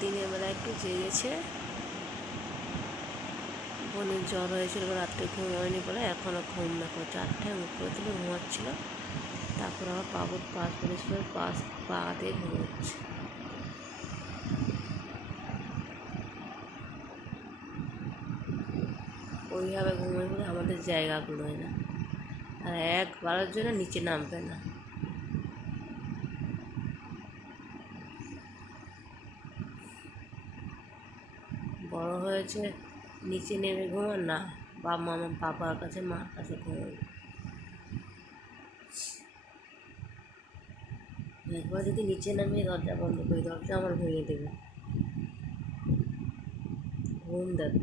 দিনের বেলা একটু জেগেছে। বোনের জ্বর হয়েছিল রাত্রে ঘুম হয়নি বলে এখনও ঘুম দেখো চারটায় মুখ করে তুলে ঘুমাচ্ছিল। তারপর আবার পাবত পাশ পরিষ্কার পাশ পা দিয়ে ঘুমোচ্ছে। ওইভাবে ঘুমোয় বলে আমাদের জায়গাগুলোয় না। আর একবারের জন্য নিচে নামবে না। বড় হয়েছে, নিচে নেমে ঘুমান না। বাবা মামা বাবার কাছে, মার কাছে ঘুমাবে একবার যদি নিচে নামিয়ে দরজা বন্ধ করি, দরজা আমার ভেঙে দেবে। ঘুম দেবে।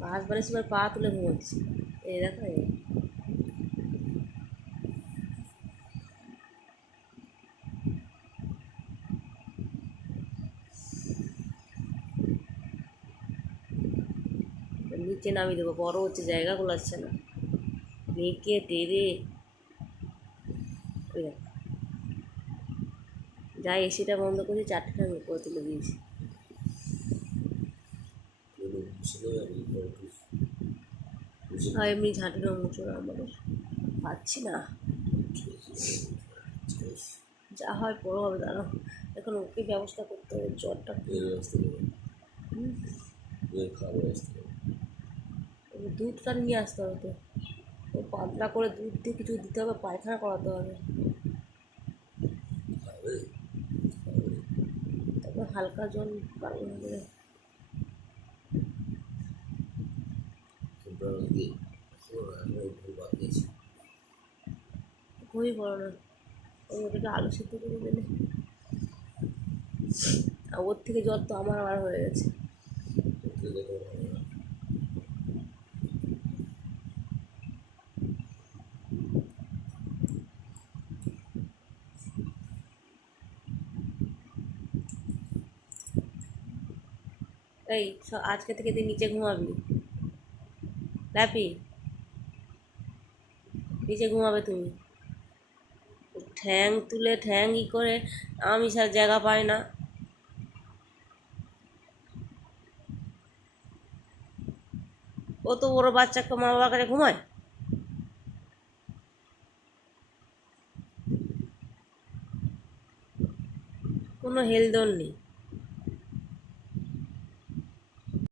পাঁচ বারের সময় পা তুলে ঘুমোচ্ছি। এই দেখো এই নিচে নামিয়ে দেবো বড় হচ্ছে জায়গা গোলাচ্ছে না। মেয়েকে টেরে। যাই এসিটা বন্ধ করেছি চারটে করে তুলে দিয়েছি। আর এমনি মুছো না আমাদের। পাচ্ছি না। যা হয় পড়ো হবে দাঁড়াও। এখন ওকে ব্যবস্থা করতে হবে জ্বরটা। ওকে দুধটা নিয়ে আসতে হবে তো। ও পাতলা করে দুধ দিয়ে কিছু দিতে হবে পায়খানা করাতে হবে। তারপর হালকা জল পালন করে। খুবই বড় না। ওই ওটাকে আলু সিদ্ধ করে দিলে। আর ওর থেকে জ্বর তো আমার আবার হয়ে গেছে। এই আজকে থেকে তুই নিচে ঘুমাবি। ল্যাপি নিচে ঘুমাবে তুমি। ঠ্যাং তুলে ঠ্যাং ই করে আমি সার জায়গা পাই না। ও তো ওর বাচ্চাকে মা বাবার কাছে ঘুমায়? কোনো হেলদোল নেই।